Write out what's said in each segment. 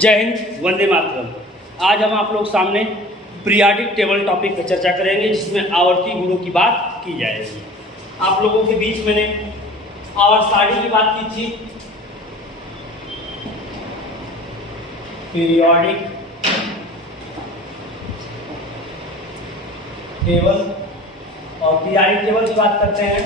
जय हिंद, वंदे मातरम। आज हम आप लोग सामने पीरियाडिक टेबल टॉपिक पर चर्चा करेंगे, जिसमें आवर्ती गुणों की बात की जाएगी। आप लोगों के बीच मैंने आवर्त सारणी की बात की थी, पीरियोडिक टेबल, और पीरियाडिक टेबल की बात करते हैं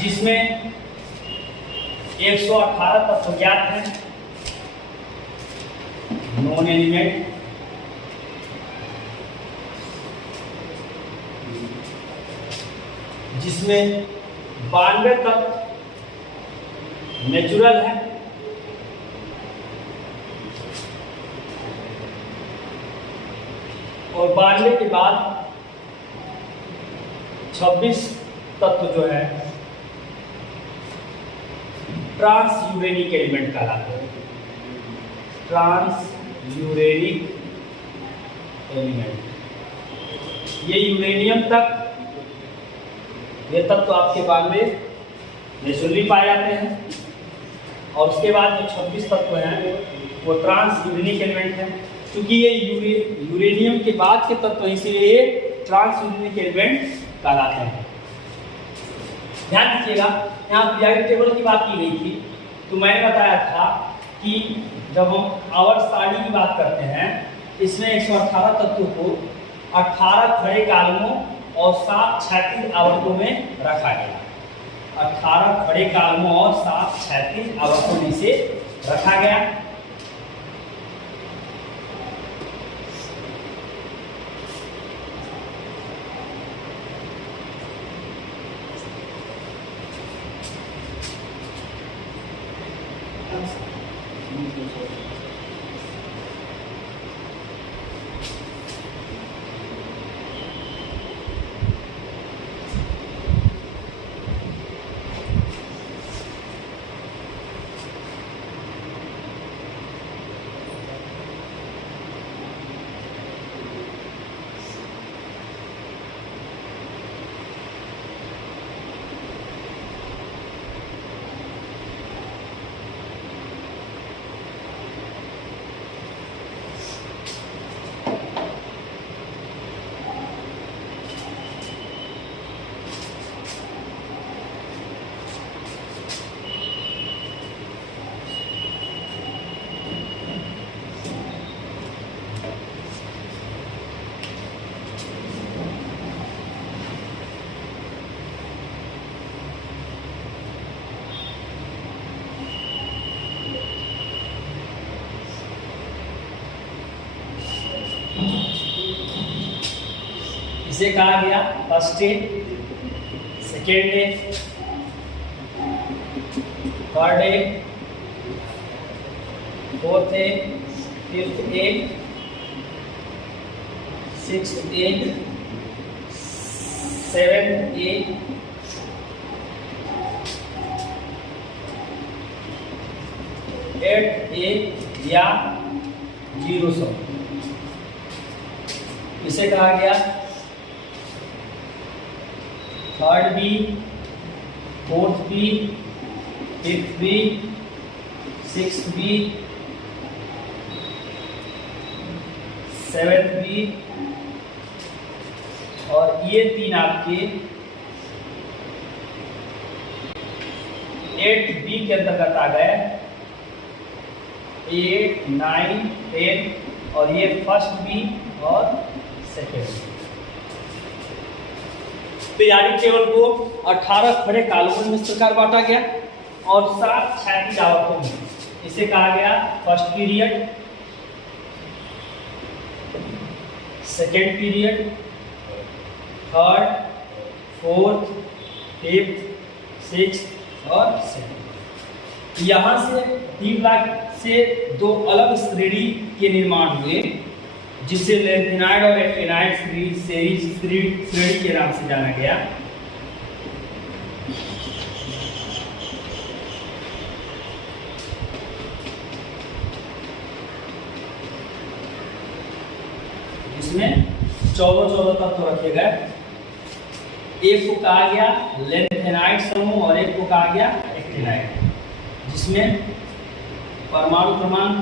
जिसमें 118 तत्व ज्ञात हैं, नॉन एलिमेंट, जिसमें 92 तत्व नेचुरल है और 92 के बाद 26 तत्व जो है ट्रांसयूरेनिक एलिमेंट कहलाते हैं। ट्रांसयूरेनिक एलिमेंट, ये यूरेनियम तक ये तत्व आपके 92 नेचुरली पाए जाते हैं, और उसके बाद जो 26 तत्व हैं वो ट्रांसयूरेनिक एलिमेंट हैं। क्योंकि ये यूरेनियम के बाद के तत्व हैं, इसलिए ये ट्रांसयूरेनिक एलिमेंट कहलाते हैं। ध्यान दीजिएगा, यहाँ पीरियोडिक टेबल की बात की गई थी, तो मैंने बताया था कि जब हम आवर्त सारणी की बात करते हैं, इसमें 118 तत्वों को 18 खड़े कालमों और 7 क्षैतिज आवर्तों में रखा गया। 18 खड़े कालमों और 7 क्षैतिज आवर्तों में से रखा गया। इसे कहा गया first day, second day, third day, fourth day, fifth day, sixth day, seventh day, eighth day या 0 इसे कहा गया third B, fourth B, fifth B, sixth B, seventh B, और ये 3 आपके 8 बी के अंतर्गत आ गए। 8, 9, 10, और ये फर्स्ट बी और सेकेंड बी। पीरियोडिक टेबल को 18 खड़े कालमों में इस प्रकार बांटा गया और 7 क्षैतिज आवर्तों में। इसे कहा गया first period, second period, third, fourth, fifth, sixth और सेकेंड। यहाँ से 3 लाख से 2 अलग श्रेणी के निर्माण हुए, जिसे लेंथेनाइड और एक्टिनाइड श्रेणी के नाम से जाना गया। इसमें 14 तत्व रखे गए। एक को कहा गया लेंथेनाइड समूह और एक को कहा गया एक्टिनाइड, जिसमें परमाणु क्रमांक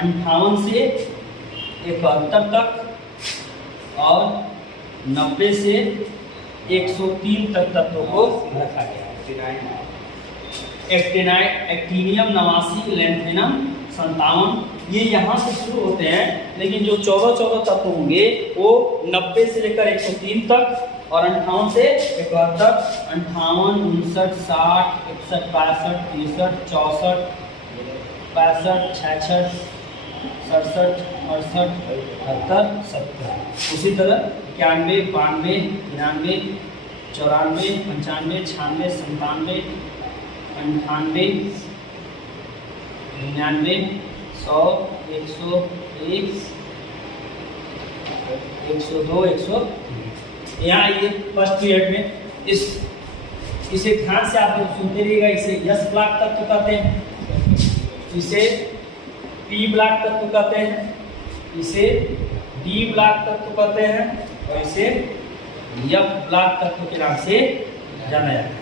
58 से 71 तक और 90 से 103 तक तत्वों को रखा गया है। एक्टिनियम 89, लैंथेनम 57, ये यहाँ से शुरू होते हैं, लेकिन जो 14 तत्व होंगे वो 90 से लेकर 103 तक और 58 से 71, 58, 59, 60, 61, 62, 63, 64, 65, 66, 67, 68, 78, 70। उसी तरह 91, 92, 93, 94, 95, 96, 97, 98, 99, 100, 101, 102, 103। यहाँ आइए फर्स्ट पीरियड में इसे ध्यान से आप लोग सुनते रहिएगा। इसे यस ब्लॉक तत्व कहते हैं, इसे पी ब्लॉक तत्व कहते हैं, इसे डी ब्लॉक तत्व कहते हैं और इसे एफ ब्लॉक तत्व के नाम से जाना जाता है।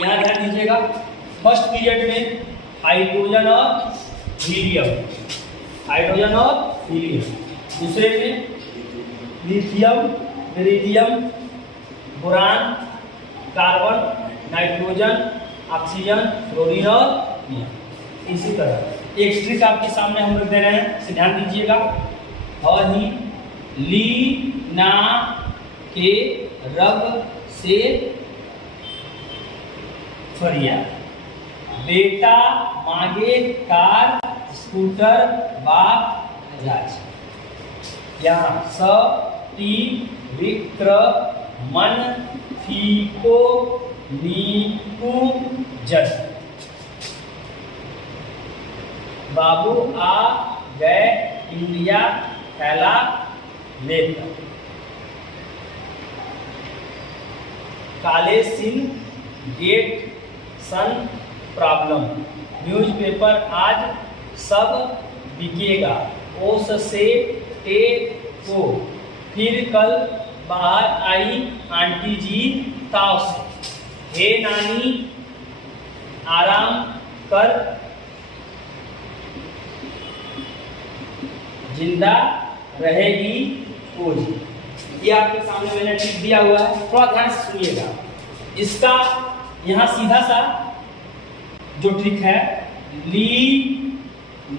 यहाँ ध्यान दीजिएगा, फर्स्ट पीरियड में हाइड्रोजन और हीलियम, हाइड्रोजन और हीलियम। दूसरे में lithium, beryllium, boron, carbon, nitrogen, oxygen, fluorine और नियॉन। इसी तरह एक ट्रिक आपके सामने हम रख दे रहे हैं, इसे ध्यान दीजिएगा। और ही ली ना के रब से फरिया, बेटा मांगे कार, स्कूटर, बाप जहाज। यहाँ स टी विक्र मन फीको नीकू जन, बाबू आ गए इंडिया थैला लेकर, काले सिंह गेट सन प्रॉब्लम, न्यूज़पेपर आज सब बिकेगा, ओस से टे को, फिर कल बाहर आई आंटी जी ताव से, हे नानी आराम कर जिंदा रहेगी खोजी। ये आपके सामने मैंने ट्रिक दिया हुआ है, थोड़ा ध्यान से सुनिएगा। इसका यहाँ सीधा सा जो ट्रिक है, ली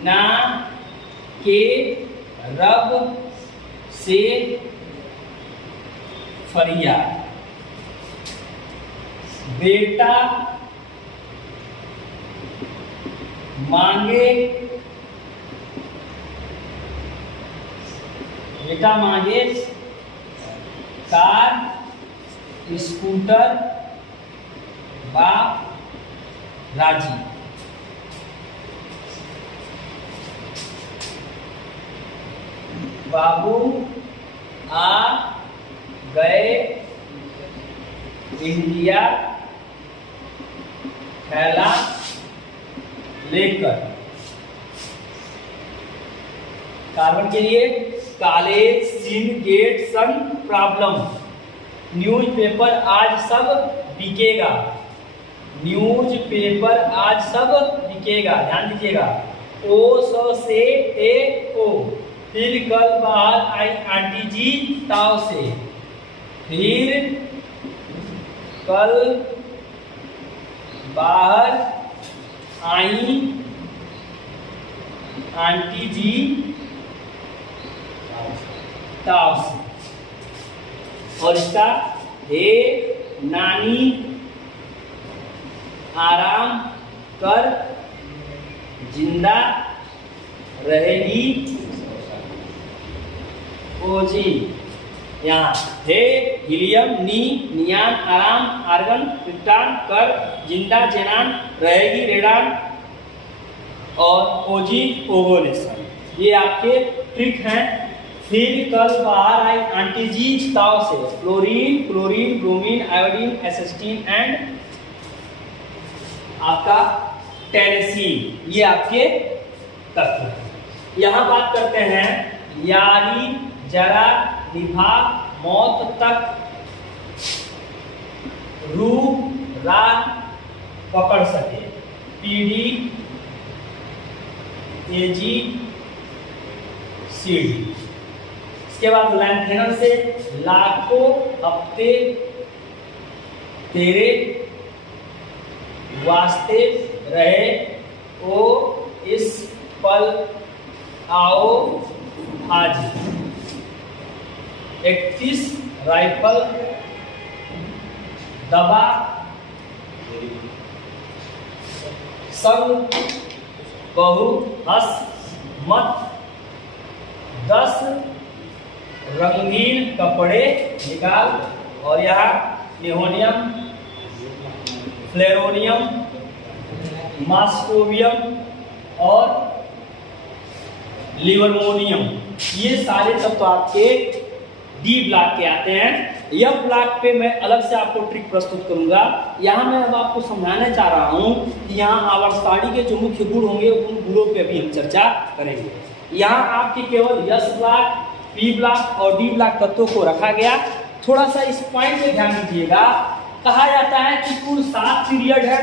ना के रब से फरिया, बेटा मांगे कार, स्कूटर, बाप राजी। बाबू आ गए इंडिया थैला लेकर, कार्बन के लिए काले सिन गेट सन प्रॉब्लम, न्यूज़पेपर आज सब बिकेगा, न्यूज़पेपर आज सब बिकेगा। ध्यान दीजिएगा, ओ सो से ए ओ, फिर कल बाहर आई आंटी जी ताव से, फिर कल बाहर आई आंटी जी ताव से। और इसका हे नानी आराम कर जिंदा रहेगी खोजी। यहाँ हे हीलियम, नी नियान, आराम, आर्गन, क्रिप्टॉन, कर, जिंदा, जेनान, रहेगी, रेडान और ओजी, ओवोलेशन। ये आपके ट्रिक हैं। फिर कल बाहर आई आंटी जी ताव से, fluorine, chlorine, bromine, iodine, cysteine and आपका टेरेसीन, ये आपके तत्व हैं। यहाँ बात करते हैं यारी, जरा, निभा, मौत तक, रू, राग पकड़ सके, पीढ़ी, AGCD। इसके बाद लैंथेनर से लाखों हफ्ते तेरे वास्ते रहे ओ इस पल आओ आज। 31 राइफल दबा संग बहु हस मत 10 रंगीन कपड़े निकाल। और यहाँ निहोनियम, फ्लेरोनियम, मास्कोवियम और लिवर्मोनियम, ये सारे तत्व आपके डी ब्लॉक के आते हैं। यह ब्लॉक पे मैं अलग से आपको ट्रिक प्रस्तुत करूंगा। यहाँ मैं अब आपको समझाना चाह रहा हूँ कि यहाँ आवर्तसारणी के जो मुख्य गुण होंगे उन गुणों पे अभी हम चर्चा करेंगे। यहाँ आपके केवल यस ब्लॉक, पी ब्लॉक और डी ब्लॉक तत्वों को रखा गया। थोड़ा सा इस पॉइंट पे ध्यान दीजिएगा। कहा जाता है कि कुल 7 पीरियड है।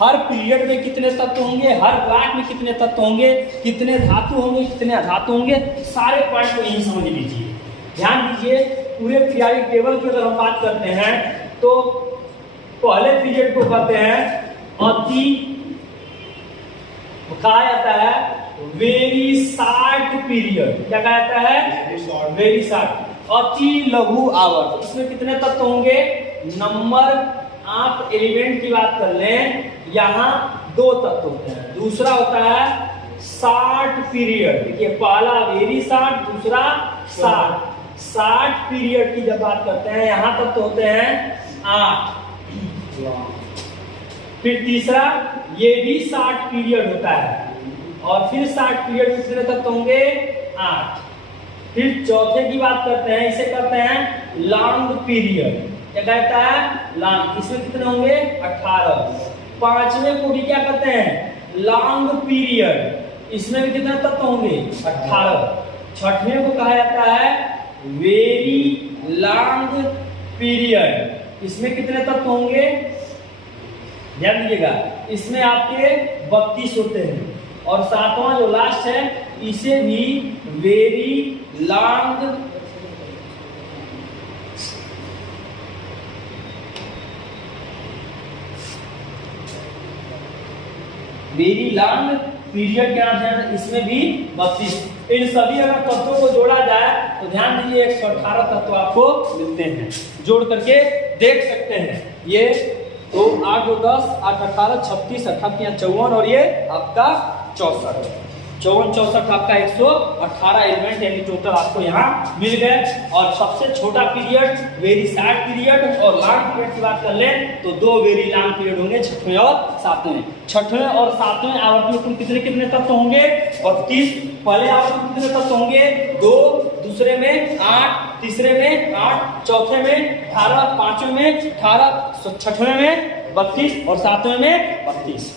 हर पीरियड में कितने तत्व होंगे, हर ब्लॉक में कितने तत्व होंगे, कितने धातु होंगे, कितने अधातु होंगे, सारे पॉइंट को यही समझ लीजिए। ध्यान दीजिए, पूरे पीरियडिक टेबल की अगर हम बात करते हैं तो पहले पीरियड को कहते हैं अति, कहा जाता है वेरी शॉर्ट पीरियड। क्या कहा जाता है? Very short. अति लघु आवर्त, इसमें कितने तत्व होंगे? नंबर आप एलिमेंट की बात कर लें, यहाँ 2 तत्व होते हैं। दूसरा होता है शॉर्ट पीरियड। देखिए, पहला वेरी शॉर्ट, दूसरा शॉर्ट। 60 पीरियड की जब बात करते हैं, यहाँ तक तो होते हैं 8। फिर तीसरा ये भी 60 पीरियड होता है और फिर 60 पीरियड कितने तक तो होंगे? 8। फिर चौथे की बात करते हैं, इसे कहते हैं लॉन्ग पीरियड। क्या कहता है? लॉन्ग। इसमें कितने होंगे? 18। पांचवें को भी क्या कहते हैं? Long period. इसमें भी कितने तत्व होंगे? 18। छठवें को कहा जाता है वेरी लॉन्ग पीरियड। इसमें कितने तत्व होंगे? ध्यान दीजिएगा, इसमें आपके 32 होते हैं। और 7वां जो लास्ट है, इसे भी वेरी लॉन्ग पीरियड के नाम से, इसमें भी 32। इन सभी अगर तत्वों को जोड़ा जाए तो ध्यान दीजिए 118 तत्व आपको मिलते हैं। जोड़ करके देख सकते हैं, ये 2 8 2 10 8 18 36 38 54 और ये आपका 64 64 आपका 118 एलिमेंट यानी टोटल आपको यहाँ मिल गए। और सबसे छोटा पीरियड वेरी शॉर्ट पीरियड और लॉन्ग पीरियड की बात कर लें तो 2 वेरी लॉन्ग पीरियड होंगे, 6वें और 7वें। 6वें और 7वें आवर्त में कुल कितने कितने तत्व होंगे? 32। पहले आवर्त में कितने तत्व होंगे? 2, दूसरे में 8, तीसरे में 8, चौथे में 18, पांचवें में 18, 6वें में 32 और 7वें में 32।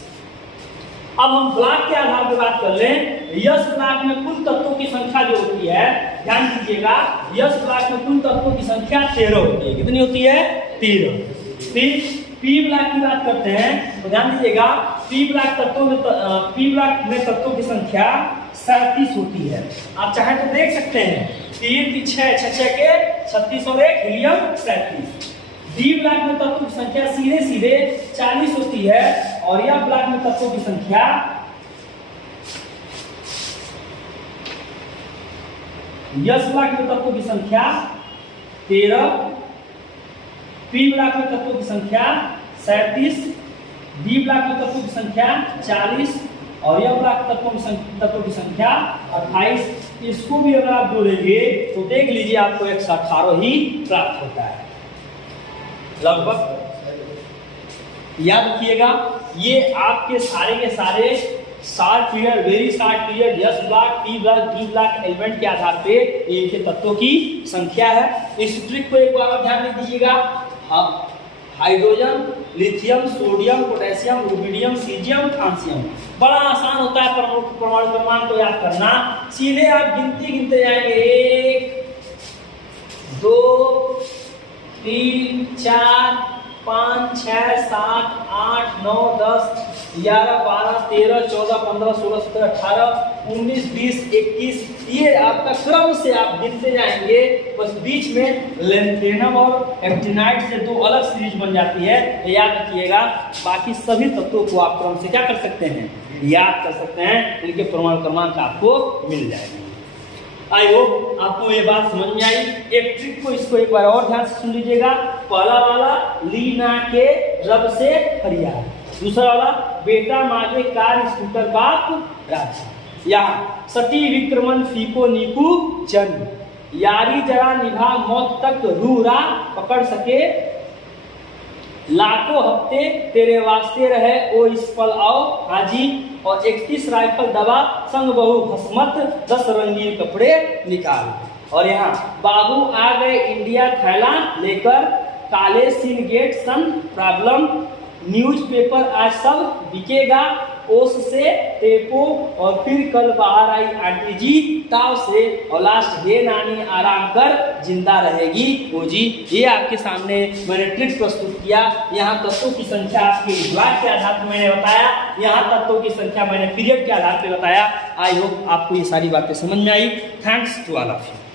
अब हम ब्लॉक के आधार पर बात कर लें। यस ब्लॉक में कुल तत्वों की संख्या जो होती है, ध्यान दीजिएगा, यस ब्लॉक में कुल तत्वों की संख्या 13 होती है। कितनी होती है? 13। फिर पी ब्लॉक की बात करते हैं तो ध्यान दीजिएगा, पी ब्लॉक में तत्वों की संख्या 37 होती है। आप चाहे तो देख सकते हैं 3 3 6 6 के 36 और 1 हीलियम 37। डी ब्लॉक में तत्वों की संख्या सीधे 40 होती है और यह ब्लॉक में तत्वों की संख्या यस ब्लॉक में तत्वों की संख्या 13, पी ब्लॉक में तत्वों की संख्या 37, डी ब्लॉक में तत्वों की संख्या 40 और यह ब्लॉक तत्वों की संख्या 28। इसको भी अगर आप जोड़ेंगे तो देख लीजिए आपको 118 ही प्राप्त होता है लगभग। याद रखिएगा, ये आपके सारे के सारे short period, very short period, yes block, P block, D block element के आधार पे इनके तत्वों की संख्या है। इस ट्रिक को एक बार ध्यान में दीजिएगा। Hydrogen, lithium, sodium, potassium, rubidium, caesium, francium, बड़ा आसान होता है परमाणु क्रमांक को याद करना। सीधे आप गिनते जाएंगे 1 2 3 4 5 6 7 8 9 10 11, 12, 13, 14, 15, 16, 17, 18, 19, 20, 21, ये आपका क्रम से आप गिनते जाएंगे। बस बीच में लेंथेनम और एक्टिनाइड से दो अलग सीरीज बन जाती है, याद रखिएगा। बाकी सभी तत्वों को आप क्रम से क्या कर सकते हैं, याद कर सकते हैं, इनके परमाणु क्रमांक आपको मिल जाएगा। आई होप आपको ये बात समझ में आई। एक ट्रिक को इसको एक बार और ध्यान से सुन लीजिएगा। पहला वाला लीना के रब से फरियाद, दूसरा वाला बेटा मांगे कार स्कूटर बाप राजा, यहाँ सती विक्रमन फीको नीकू जन्म, यारी जरा निभा मौत तक रूरा पकड़ सके, लाखों हफ्ते तेरे वास्ते रहे ओ इस पल आओ हाजी, और 31 राइफल दबा संग बहु हसमत 10 रंगीन कपड़े निकाल। और यहाँ बाबू आ गए इंडिया थैला लेकर, काले सिन गेट सन प्रॉब्लम, न्यूज़पेपर आज सब बिकेगा, ओस से टेपो, और फिर कल बाहर आई आंटी जी ताव से, और लास्ट हे नानी आराम कर जिंदा रहेगी वो जी। ये आपके सामने मैंने ट्रिक प्रस्तुत किया। यहाँ तत्वों की संख्या आपके विभाग के आधार पर मैंने बताया, यहाँ तत्वों की संख्या मैंने पीरियड के आधार पर बताया। आई होप आपको ये सारी बातें समझ में आई। Thanks to all of you.